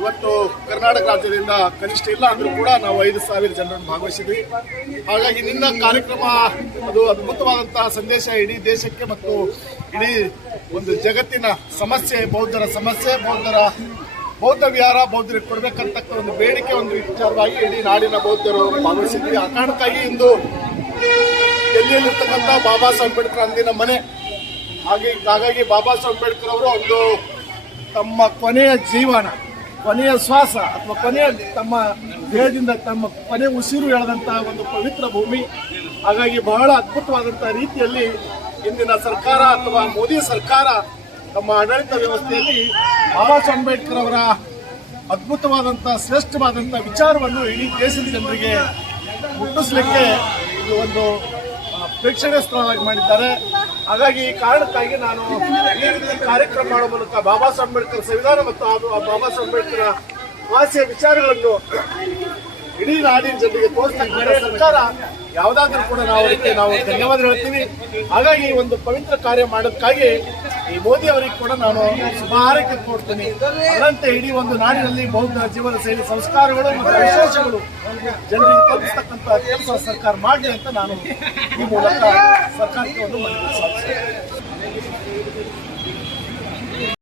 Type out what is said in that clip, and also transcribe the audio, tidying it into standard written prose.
ಇವತ್ತು ಕರ್ನಾಟಕ ರಾಜ್ಯದಿಂದ ಕನಿಷ್ಠ ಇಲ್ಲ ಅಂದ್ರೂ ಕೂಡ ನಾವು 5,000 ಜನರನ್ನು ಭಾಗವಹಿಸಿದ್ವಿ. ಹಾಗಾಗಿ ನಿನ್ನ ಕಾರ್ಯಕ್ರಮ ಅದು ಅದ್ಭುತವಾದಂತಹ ಸಂದೇಶ ಇಡೀ ದೇಶಕ್ಕೆ ಮತ್ತು ಇಡೀ ಒಂದು ಜಗತ್ತಿನ ಸಮಸ್ಯೆ, ಬೌದ್ಧರ ಸಮಸ್ಯೆ, ಬೌದ್ಧ ವಿಹಾರ ಬೌದ್ಧರಿಗೆ ಕೊಡಬೇಕಂತಕ್ಕ ಒಂದು ಬೇಡಿಕೆ ಒಂದು ವಿಚಾರವಾಗಿ ಇಡೀ ನಾಡಿನ ಬೌದ್ಧರು ಭಾಗವಹಿಸಿದ್ವಿ. ಆ ಕಾರಣಕ್ಕಾಗಿ ಇಂದು ಡೆಲ್ಲಿಯಲ್ಲಿರ್ತಕ್ಕಂಥ ಬಾಬಾ ಸಾಹೇಬ್ ಅಂಬೇಡ್ಕರ್ ಅಂದಿನ ಮನೆ ಹಾಗಾಗಿ ಬಾಬಾ ಸಾಹೇಬ್ ಅಂಬೇಡ್ಕರ್ ಅವರು ಒಂದು ತಮ್ಮ ಕೊನೆಯ ಜೀವನ, ಕೊನೆಯ ಶ್ವಾಸ ಅಥವಾ ಕೊನೆಯ ತಮ್ಮ ದೇಹದಿಂದ ತಮ್ಮ ಕೊನೆ ಉಸಿರು ಎಳೆದಂತಹ ಒಂದು ಪವಿತ್ರ ಭೂಮಿ. ಹಾಗಾಗಿ ಬಹಳ ಅದ್ಭುತವಾದಂತಹ ರೀತಿಯಲ್ಲಿ ಇಂದಿನ ಸರ್ಕಾರ ಅಥವಾ ಮೋದಿ ಸರ್ಕಾರ ತಮ್ಮ ಆಡಳಿತ ವ್ಯವಸ್ಥೆಯಲ್ಲಿ ಬಾಬಾ ಸಾಹೇಬ್ ಅಂಬೇಡ್ಕರ್ ಅವರ ಅದ್ಭುತವಾದಂತಹ ಶ್ರೇಷ್ಠವಾದಂತಹ ವಿಚಾರವನ್ನು ಇಡೀ ದೇಶದ ಜನರಿಗೆ ಮುಟ್ಟಿಸಲಿಕ್ಕೆ ಇದು ಒಂದು ಪ್ರೇಕ್ಷಣೀಯ ಸ್ಥಳವಾಗಿ ಮಾಡಿದ್ದಾರೆ. ಹಾಗಾಗಿ ಈ ಕಾರಣಕ್ಕಾಗಿ ನಾನು ಈ ರೀತಿ ಕಾರ್ಯಕ್ರಮ ಮಾಡುವ ಮೂಲಕ ಬಾಬಾ ಸಾಹೇಬ್ ಅಂಬೇಡ್ಕರ್ ಸಂವಿಧಾನ ಮತ್ತು ಬಾಬಾ ಸಾಹೇಬ್ ಅಂಬೇಡ್ಕರ್ ಭಾಷೆಯ ವಿಚಾರಗಳನ್ನು ಇಡೀ ನಾಡಿನ ಜನರಿಗೆ ತೋರಿಸ್ತಕ್ಕಂಥ ಸರ್ಕಾರ ಯಾವುದಾದ್ರೂ ಕೂಡ ನಾವು ಧನ್ಯವಾದ ಹೇಳ್ತೀವಿ. ಹಾಗಾಗಿ ಈ ಒಂದು ಪವಿತ್ರ ಕಾರ್ಯ ಮಾಡೋದಕ್ಕಾಗಿ ಈ ಮೋದಿ ಅವರಿಗೆ ಕೂಡ ನಾನು ಶುಭ ಹಾರೈಕೆ ಕೊಡ್ತೀನಿ. ಅದರಂತೆ ಇಡೀ ಒಂದು ನಾಡಿನಲ್ಲಿ ಬೌದ್ಧ ಜೀವನ ಶೈಲಿ ಸಂಸ್ಕಾರಗಳು ಮತ್ತು ವಿಶೇಷಗಳು ಜನರಿಗೆ ತಲುಪಿಸ್ತಕ್ಕಂಥ ಕೆಲಸ ಸರ್ಕಾರ ಮಾಡಲಿ ಅಂತ ನಾನು ಈ ಮೂಲಕ ಸರ್ಕಾರಕ್ಕೆ ಒಂದು ಮನವಿ ಸಲ್ಲಿಸ್ತೇನೆ.